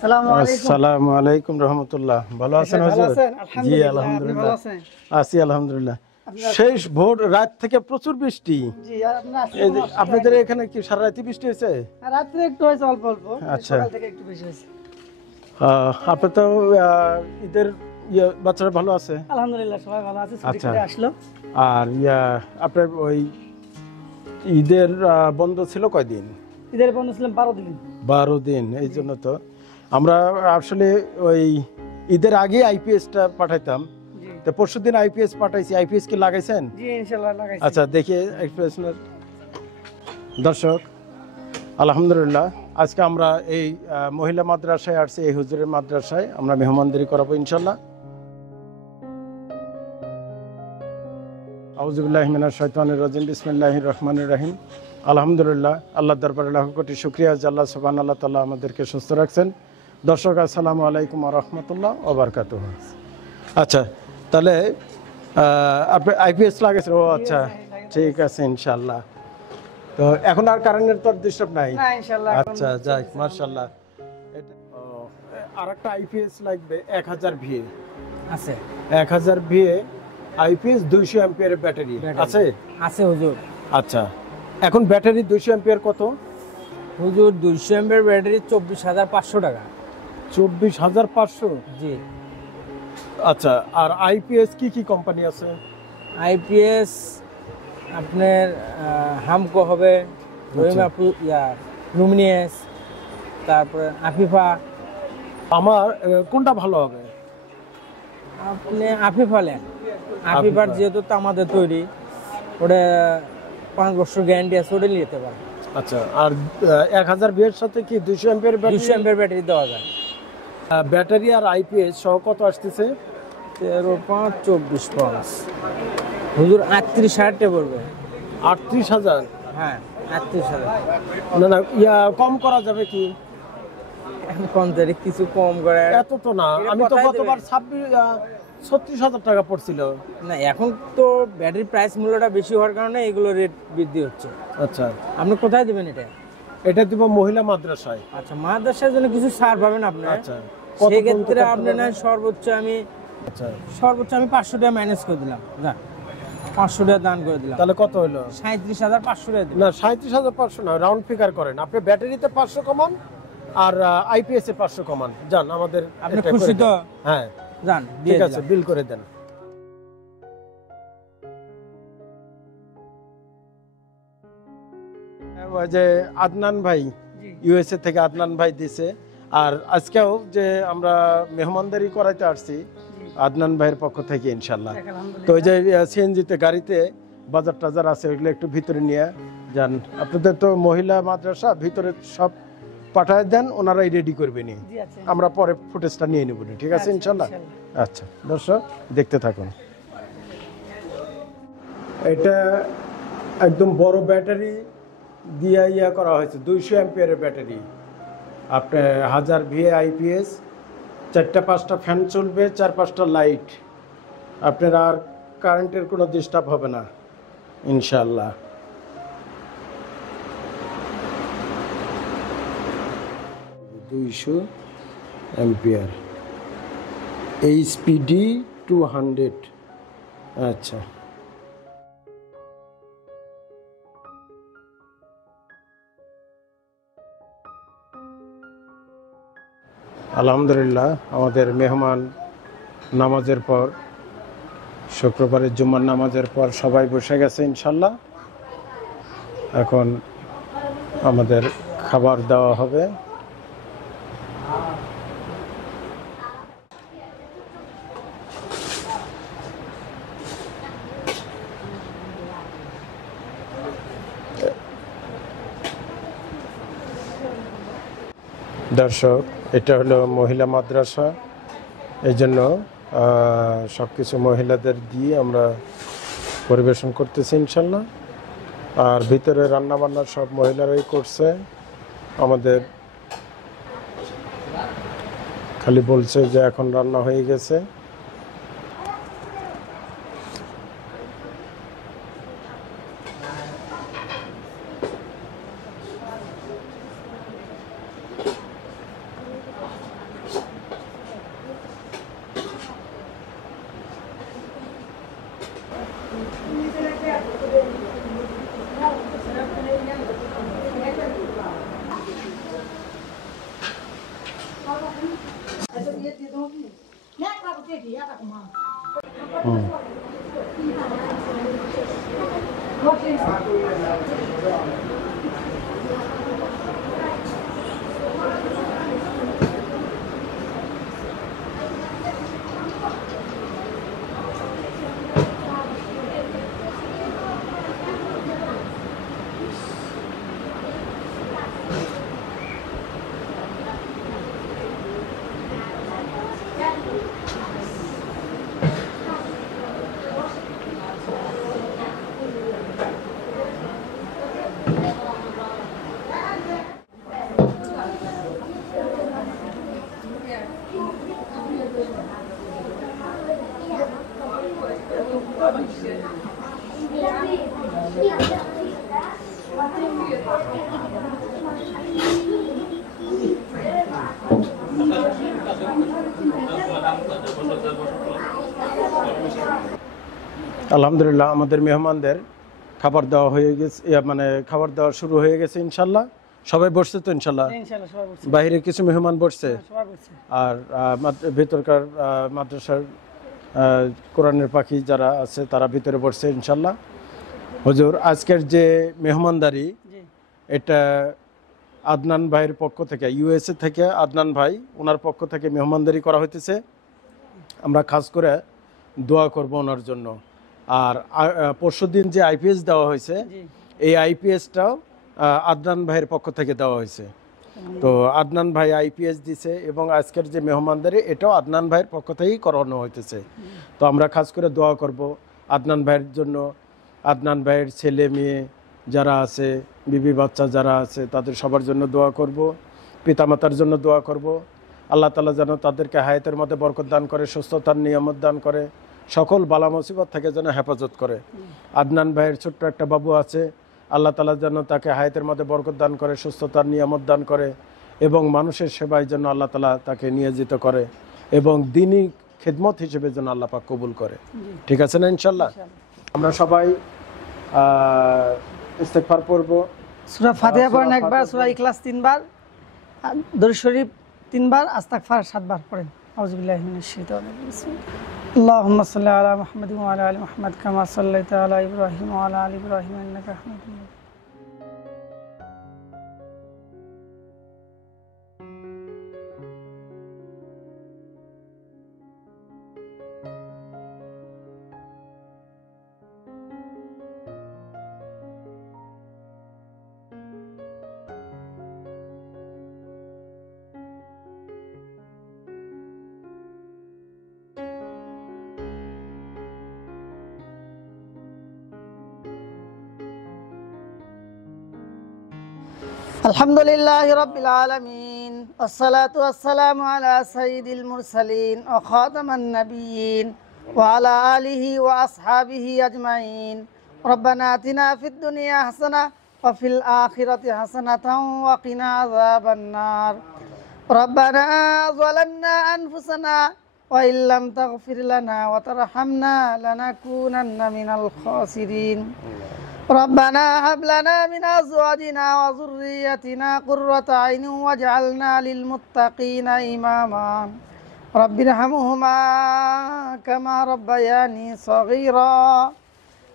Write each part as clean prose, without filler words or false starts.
আসসালামু আলাইকুম রহমতুল্লাহ। ভালো আছেন হুজুর? জি আলহামদুলিল্লাহ, আছি আলহামদুলিল্লাহ। শেষ ভোর রাত থেকে প্রচুর বৃষ্টি। আপনাদের এখানে কি সারা রাতে বৃষ্টি হয়েছে? রাত্রে একটু হয়েছে, অল্প অল্প। আচ্ছা, সকাল থেকে একটু বেশি হয়েছে। আপনার তো ঈদের বাচ্চারা ভালো আছে? আলহামদুলিল্লাহ সবাই ভালো আছে, ছুটি করে আসলো। আর আপনার ওই ঈদের বন্ধ ছিল কয়দিন? ঈদের বন্ধ ছিলাম 12 দিন। 12 দিন। এই জন্য তো আমরা আসলে ওই ঈদের আগে আইপিএসটা পাঠাইতাম। তো পরশুদিন আইপিএস পাঠাইছি। আইপিএস কি লাগাইছেন? জি ইনশাআল্লাহ লাগাইছি। আচ্ছা, দেখি আইপিএস। দর্শক আলহামদুলিল্লাহ, আজকে আমরা এই মহিলা মাদ্রাসায় আসছি, এই হুজুরের মাদ্রাসায় আমরা মেহমানদারি করাবো ইনশাল্লাহ। আউযুবিল্লাহি মিনাশ শাইতানির রাজিম, বিসমিল্লাহির রহমানির রহিম। আলহামদুলিল্লাহ, আল্লাহর দরবারে লাখ কোটি শুকরিয়া যে আল্লাহ সুবহানাহু ওয়া তাআলা আমাদেরকে সুস্থ রাখছেন। দর্শক আসসালামু আলাইকুম ওয়া রাহমাতুল্লাহ ওয়া বারাকাতুহু। আচ্ছা, তাহলে আপনি আইপিএস লাগাইছেন? ও আচ্ছা, ঠিক আছে ইনশাআল্লাহ। তো এখন আর কারেন্টের তো ডিস্টার্ব নাই? না ইনশাআল্লাহ। আচ্ছা, যাক মাশাআল্লাহ। এটা আরেকটা আইপিএস লাগবে 1000 ভিএ আছে। 1000 ভিএ আইপিএস 200 অ্যাম্পিয়ারের ব্যাটারি আছে? আছে হুজুর। আচ্ছা, এখন ব্যাটারি 200 অ্যাম্পিয়ার কত হুজুর? 200 এমএর ব্যাটারি 24500 টাকা। 24500? জি। আচ্ছা, আর আইপিএস কি কি কোম্পানি আছে? আইপিএস আপনার হামকো হবে, লুমিনিয়াস, তারপরে আফিফা। আমার কোনটা ভালো হবে? আপনি আফিফা নেন। আফিফার যেহেতু আমাদের তৈরি, ওটা 5 বছর গ্যারান্টি আছে, ওটা নিতে পারেন। আচ্ছা, আর 1000 ভিএর সাথে কি 200 অ্যাম্পিয়ার ব্যাটারি? 200 এমএর ব্যাটারি দেওয়া যায়। ব্যাটারি আর আইপিএস সহ কত আসতেছে? 13,5 24,5 হুজুর 38,000 পড়বে। 38,000? হ্যাঁ 38,000। না না, কম করা যাবে কি? কম করে কিছু কম করে। এত তো না, আমি তো গতবার 36,000 টাকা পড়ছিল। না, এখন তো ব্যাটারি প্রাইস মূল্যটা বেশি হওয়ার কারণে এগুলো রেট বৃদ্ধি হচ্ছে। আচ্ছা, আপনি কোথায় দিবেন এটা? এটা দিব মহিলা মাদ্রাসায়। আচ্ছা, মাদ্রাসার জন্য কিছু ছাড় পাবেন আপনি। আচ্ছা, সেক্ষেত্রে আপনি না সর্বোচ্চ আমি 500 টাকা মাইনাস করে দিলাম। না, 500 টাকা দান করে দিলাম। তাহলে কত হলো? 37,500 টাকা দিলাম। না, 37,500 না, রাউন্ড ফিগার করেন। আপনি ব্যাটারিতে 500 কমান আর আইপিএস এ 500 কমান। যান, আমাদের আপনি খুশি তো? হ্যাঁ যান, ঠিক আছে, বিল করে দেন। ওই যে আদনান ভাই, ইউএসএ থেকে আদনান ভাই দিছে। আর আজকেও যে আমরা মেহমানদারি করাইতে আসছি আদনান ভাইয়ের পক্ষ থেকে ইনশাল্লাহ। তো ওই যে সিএনজিতে গাড়িতে বাজার টাজার আছে, ওইগুলো একটু ভিতরে নিয়ে যান। আপনাদের তো মহিলা মাদ্রাসা, ভিতরে সব পাঠায় দেন, ওনারাই রেডি করবে নি, আমরা পরে ফুটেজটা নিয়ে নেব। ঠিক আছে ইনশাল্লাহ। আচ্ছা দর্শক দেখতে থাকুন। এটা একদম বড় ব্যাটারি দিয়ে করা হয়েছে, 200 অ্যাম্পিয়ারের ব্যাটারি। আপনার 1000 ভিএ আইপিএস, 4-5টা ফ্যান চলবে, 4-5টা লাইট। আপনার আর কারেন্টের কোনো ডিস্টার্ব হবে না ইনশাল্লাহ। $200 অ্যাম্পিয়ার, এইচপিডি 200। আচ্ছা, আলহামদুলিল্লাহ, আমাদের মেহমান নামাজের পর, শুক্রবারের জুম্মার নামাজের পর সবাই বসে গেছে ইনশাল্লাহ। এখন আমাদের খাবার দেওয়া হবে। দর্শক, এটা হলো মহিলা মাদ্রাসা, এই জন্য সব কিছু মহিলাদের দিয়ে আমরা পরিবেশন করতেছি ইনশাল্লাহ। আর ভিতরে রান্নাবান্না সব মহিলারাই করছে। আমাদের খালি বলছে যে এখন রান্না হয়ে গেছে। আলহামদুলিল্লাহ আমাদের মেহমানদের খাবার দেওয়া হয়ে গেছে, মানে খাবার দেওয়া শুরু হয়ে গেছে ইনশাল্লাহ। সবাই বসছে তো ইনশাল্লাহ? বাইরে কিছু মেহমান বসছে, আর ভেতরকার মাদ্রাসার কোরআনের পাখি যারা আছে তারা ভিতরে বসছে ইনশাল্লাহ। হুজুর, আজকের যে মেহমানদারি, এটা আদনান ভাইয়ের পক্ষ থেকে, ইউএসএ থেকে আদনান ভাই, ওনার পক্ষ থেকে মেহমানদারি করা হইতেছে। আমরা খাস করে দোয়া করব ওনার জন্য। আর পরশুদিন যে আইপিএস দেওয়া হয়েছে, এই আইপিএসটাও আদনান ভাইয়ের পক্ষ থেকে দেওয়া হয়েছে। তো আদনান ভাই আইপিএস দিছে, এবং আজকের যে মেহমানদারি এটাও আদনান ভাইয়ের পক্ষ থেকেই করানো হইতেছে। তো আমরা খাস করে দোয়া করব আদনান ভাইয়ের জন্য, আদনান ভাইয়ের ছেলে মেয়ে যারা আছে, বিবি বাচ্চা যারা আছে, তাদের সবার জন্য দোয়া করব, পিতামাতার জন্য দোয়া করব। আল্লাহ তাআলা যেন তাদেরকে হায়াতের মধ্যে বরকত দান করে, সুস্থতার নিয়ামত দান করে, সকল বালা মুসিবত থেকে যেন হেফাজত করে। আদনান ভাইয়ের ছোট্ট একটা বাবু আছে, আল্লাহ তাআলা যেন তাকে হায়াতের মধ্যে বরকত দান করে, সুস্থতার নিয়ামত দান করে, এবং মানুষের সেবায় যেন আল্লাহ তাআলা তাকে নিয়োজিত করে, এবং দ্বীনি খিদমত হিসেবে যেন আল্লাহ পাক কবুল করে। ঠিক আছে না ইনশাল্লাহ? আমরা সবাই ইস্তেগফার পড়ব। সূরা ফাতিহা পড়েন একবার, সূরা ইখলাস 3 বার, দরুদ শরীফ 3 বার, আস্তাগফার 7 বার পড়েন। আউযু বিল্লাহি মিনাশ শাইতানির রাজিম। আল্লাহুম্মা সাল্লি আলা মুহাম্মাদ ওয়া আলা আলি মুহাম্মাদ কামা সাল্লাইতা আলা ইব্রাহিম ওয়া আলা আলি ইব্রাহিম ইন্নাকা হামিদুম মাজিদ। আলহামদুলিল্লাহি রাব্বিল আলামিন, আসসালাতু ওয়াসসালামু আলা সাইয়্যিদিল মুরসালিন ওয়া খাতামান নাবিয়্যিন ওয়া আলা আলিহি ওয়া আসহাবিহি আজমাইন। রব্বানা আতিনা ফিদ দুনিয়া হাসানাহ ওয়া ফিল আখিরাতি হাসানাতাও ওয়া কিনা আযাবান নার। রব্বানা যালামনা আনফুসানা ওয়া ইল্লাম তাগফির লানা ওয়া তারহামনা লানাকুনান্না মিনাল খাসিরিন। ربنا هب لنا من أزواجنا وذريتنا قرة أعين واجعلنا للمتقين إماما رب ارحمهما كما ربياني صغيرا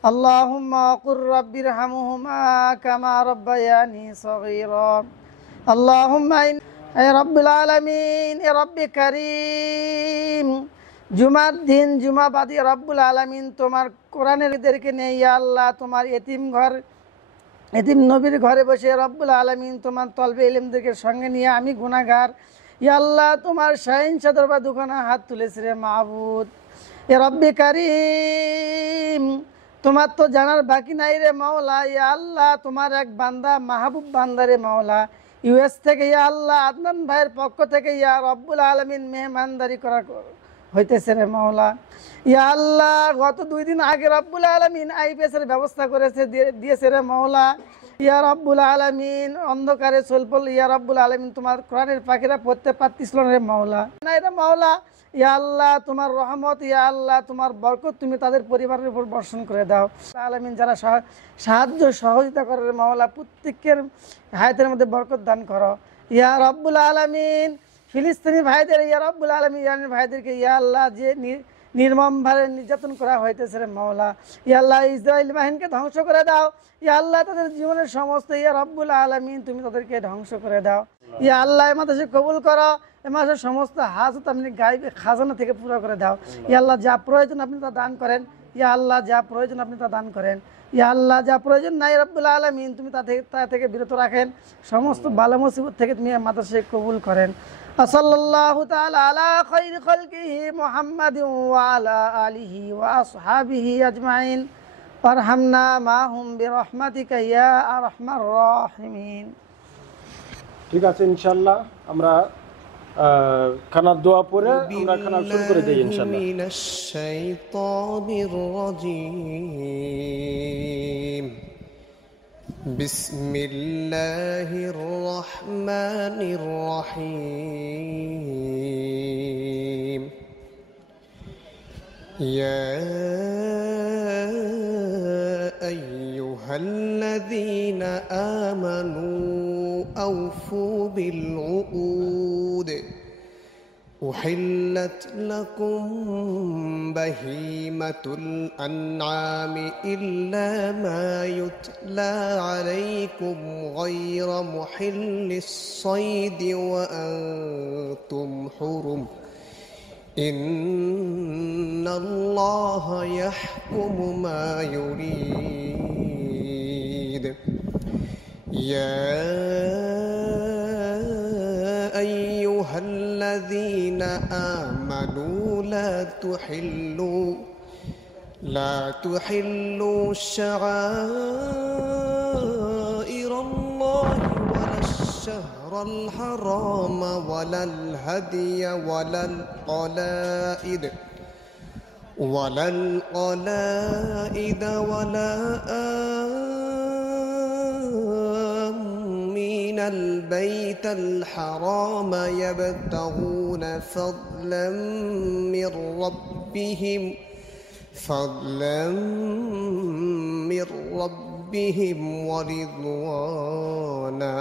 اللهم قل رب ارحمهما كما ربياني صغيرا اللهم يا رب العالمين يا رب كريم জুমার দিন জুমাবাদী রব্বুল আলামিন তোমার কোরআনেরদেরকে নিয়ে ইয়া আল্লাহ তোমার এতিম নবীর ঘরে বসে রব্বুল আলামিন তোমার তলবে ইলমদেরকে সঙ্গে নিয়ে আমি গুনাহগার ইয়া আল্লাহ তোমার শাহিনশা দরবার দুখানা হাত তুলেছি রে মাবুদ। ইয়া রব্বি কারীম তোমার তো জানার বাকি নাই রে মাওলা। ইয়া আল্লাহ তোমার এক বান্দা মাহবুব বান্দা রে মাওলা, ইউএস থেকে ইয়া আল্লাহ আদনান ভাইয়ের পক্ষ থেকে ইয়া রব্বুল আলামিন মেহমানদারি করা হইতেছে রে মাওলা। ইয়া আল্লাহ গত 2 দিন আগে রব্বুল আলামিন আইপিএসের ব্যবস্থা করেছে দিয়েছে রে মাওলা। ইয়া রব্বুল আলামিন অন্ধকারে চলপল ইয়া রব্বুল আলামিন তোমার কোরআনের পাখিরা পড়তে পারতিছিল রে মাওলা নাই রে মাওলা। ইয়া আল্লাহ তোমার রহমত ইয়া আল্লাহ তোমার বরকত তুমি তাদের পরিবারের উপর বর্ষণ করে দাও। আলামিন যারা সাহায্য সহযোগিতা করে রে মাওলা প্রত্যেকের হায়াতের মধ্যে বরকত দান করো ইয়া রব্বুল আলামিন। ফিলিস্তিনি ভাইদের ইয়া রব্বুল আলামিন ইরানের ভাইদেরকে ইয়া আল্লাহ যে নির্মমভাবে নির্যাতন করা হইতেছে রে মাওলা। ইয়া আল্লাহ ইসরায়েল বাহিনীকে ধ্বংস করে দাও। ইয়া আল্লাহ তাদের জীবনের সমস্ত ইয়া রব্বুল আলামিন তুমি তাদেরকে ধ্বংস করে দাও। ইয়া আল্লাহ এই মাসে কবুল করো, এই মাসের সমস্ত হাজত আপনি গায়েবে খাজানা থেকে পুরো করে দাও। ইয়া আল্লাহ যা প্রয়োজন আপনি তা দান করেন। ইয়া আল্লাহ যা প্রয়োজন আপনি তা দান করেন। ইয়া আল্লাহ যা প্রয়োজন নাই রব্বুল আলামিন তুমি তা থেকে বিরত রাখেন। সমস্ত বালা মুসিবত থেকে তুমি মাদ্রাসাকে কবুল করেন। সাল্লাল্লাহু তাআলা আলা খায়রি খালকিহি মুহাম্মাদিন ওয়া আলা আলিহি ওয়া আসহাবিহি আজমাইন ওয়ারহামনা মাহুম বিরহমাতিকা ইয়া আরহামার রাহিমিন। ঠিক আছে, ইনশাআল্লাহ আমরা খানার দোয়া পড়ে আমরা খানা শুরু করে দেই ইনশাআল্লাহ। মিনাশ শাইতানির রাজীম। বিসমিল্লাহির রহমানির রহিম। ইয়া আইয়ুহাল্লাযীনা আমানু আওফু বিল উকুদ। أحلت لكم بهيمة الأنعام إلا ما يتلى عليكم غير محل الصيد وأنتم حرم إن الله يحكم ما يريد. يا أيها الذين آمنوا لا تحلوا شعائر الله ولا الشهر الحرام ولا الهدي ولا القلائد ولا آمين البيت الحرام يبتغون فضلا من ربهم ورضوانا.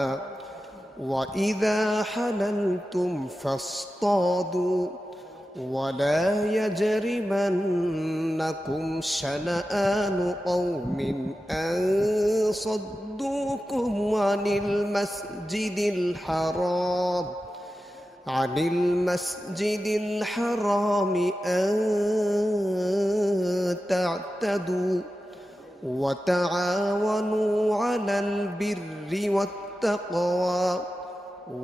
وإذا حللتم فاصطادوا ولا يجرمنكم شنآن قوم أن صدوكم عن المسجد الحرام أن تعتدوا. وتعاونوا على البر والتقوى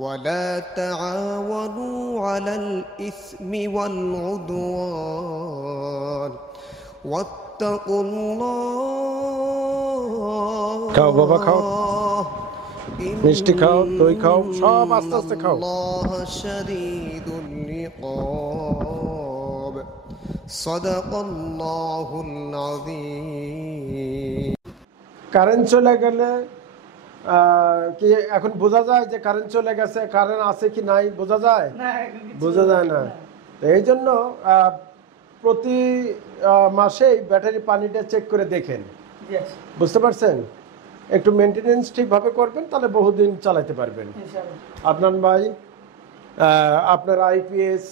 ولا تعاونوا على الإثم والعدوان واتقوا الله. খাও বাবা খাও, মিষ্টি খাও, দই খাও, সব আস্তে আস্তে খাও। الله شديد العقاب. صدق الله العظيم. কারেন্ট চলে গেলে কি এখন বোঝা যায় যে কারেন্ট চলে গেছে, কারেন্ট আছে কি নাই বোঝা যায়? বোঝা যায় না। এই জন্য প্রতি মাসেই ব্যাটারি পানিটা চেক করে দেখেন, বুঝতে পারছেন? একটু মেনটেনেন্স ঠিকভাবে করবেন, তাহলে বহুদিন চালাতে পারবেন। আদনান ভাই, আপনার আইপিএস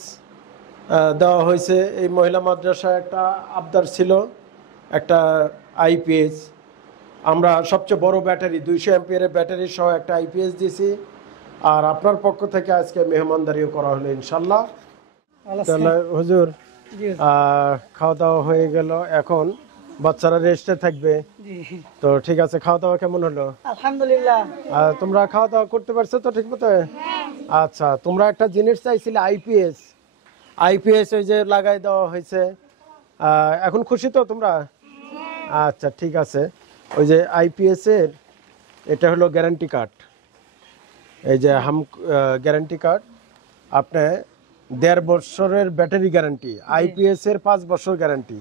দেওয়া হয়েছে। এই মহিলা মাদ্রাসায় একটা আবদার ছিল, একটা আইপিএস। আমরা সবচেয়ে বড় ব্যাটারি 200 অ্যাম্পিয়ারের ব্যাটারি সহ একটা আইপিএস দিয়েছি। আর আপনার পক্ষ থেকে আজকে মেহমানদারিও করা হলো ইনশাল্লাহ। তাহলে হুজুর, খাওয়া দাওয়া হয়ে গেল, এখন বাচ্চারা রেস্টে থাকবে। তো ঠিক আছে, খাওয়া দাওয়া কেমন হলো? আলহামদুলিল্লাহ। তোমরা খাওয়া দাওয়া করতে পারছো তো ঠিক মতো? আচ্ছা, তোমরা একটা জিনিস চাইছিলে, আইপিএস ওই যে লাগাই দেওয়া হয়েছে। এখন খুশি তো তোমরা? আচ্ছা ঠিক আছে। ওই যে আইপিএস এর এটা হলো গ্যারান্টি কার্ড। এই যে গ্যারান্টি কার্ড, আপনি 1.5 বছরের ব্যাটারি গ্যারান্টি, আইপিএস এর 5 বছর গ্যারান্টি।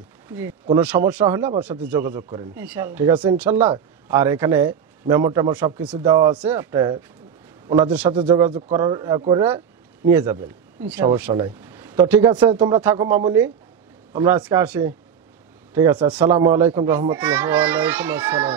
কোনো সমস্যা হলে আমার সাথে যোগাযোগ করেন, ঠিক আছে ইনশাল্লাহ। আর এখানে মেমো টেমো সবকিছু দেওয়া আছে, আপনি ওনাদের সাথে যোগাযোগ করে নিয়ে যাবেন, সমস্যা নাই। তো ঠিক আছে, তোমরা থাকো মামুনি, আমরা আজকে আসি। ঠিক আছে, আসসালামু আলাইকুম রহমতুল্লাহ। ওয়া আলাইকুম আসসালাম।